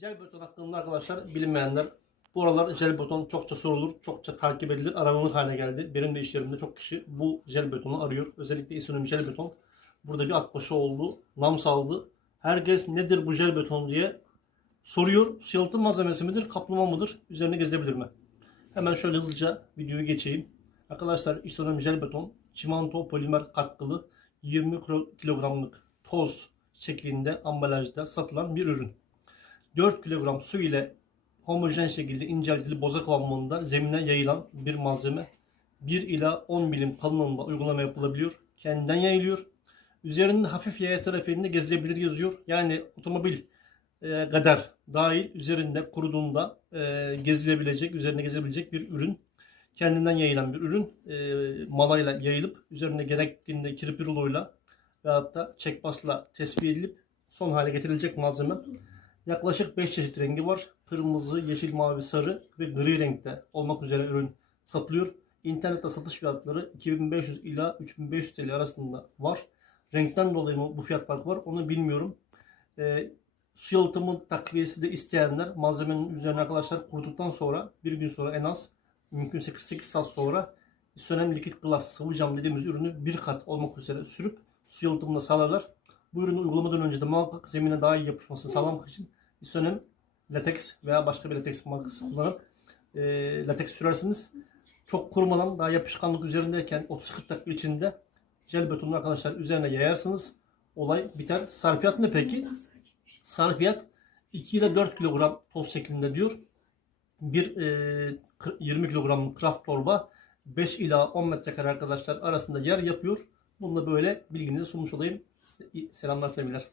Jel beton hakkında arkadaşlar bilinmeyenler bu aralar jel beton çokça sorulur, çokça takip edilir, aranılır hale geldi. Benim de iş yerimde çok kişi bu jel betonu arıyor. Özellikle isonim jel beton. Burada bir akbaşı oldu, nam saldı. Herkes nedir bu jel beton diye soruyor. Su yalıtım malzemesi midir, kaplama mıdır, üzerine gezebilir mi? Hemen şöyle hızlıca videoyu geçeyim. Arkadaşlar isonim jel beton, çimento polimer katkılı 20 kilo- kilogramlık toz şeklinde ambalajda satılan bir ürün. 4 kilogram su ile homojen şekilde inceltili boza kıvamında zemine yayılan bir malzeme 1 ila 10 milim kalınlığında uygulama yapılabiliyor. Kendinden yayılıyor. Üzerinde hafif yaya trafiğinde gezilebilir yazıyor. Yani otomobil e, kadar dahil üzerinde kuruduğunda e, gezilebilecek, üzerine gezilebilecek bir ürün. Kendinden yayılan bir ürün. E, malayla yayılıp üzerine gerektiğinde kirpiruloyla veyahut da çekbasla tespih edilip son hale getirilecek malzeme. Yaklaşık 5 çeşit rengi var. Kırmızı, yeşil, mavi, sarı ve gri renkte olmak üzere ürün satılıyor. İnternette satış fiyatları 2500 ila 3500 TL arasında var. Renkten dolayı mı bu fiyat farkı var onu bilmiyorum. Ee, su yalıtımı takviyesi de isteyenler malzemenin üzerine arkadaşlar kuruduktan sonra bir gün sonra en az mümkünse 48 saat sonra isonem likit glass sıvı cam dediğimiz ürünü bir kat olmak üzere sürüp su yalıtımını sağlarlar. Bu ürünü uygulamadan önce de muhakkak zemine daha iyi yapışmasını sağlamak için isonem lateks veya başka bir lateks markası kullanıp e, lateks sürersiniz. Çok kurumadan daha yapışkanlık üzerindeyken 30-40 dakika içinde jel betonu arkadaşlar üzerine yayarsınız. Olay biter. Sarfiyat ne peki? Sarfiyat 2 ile 4 kilogram toz şeklinde diyor. Bir e, kır- 20 kilogram kraft torba 5 ila 10 metrekare arkadaşlar arasında yer yapıyor. Bunu da böyle bilginize sunmuş olayım. Selamlar sevgiler.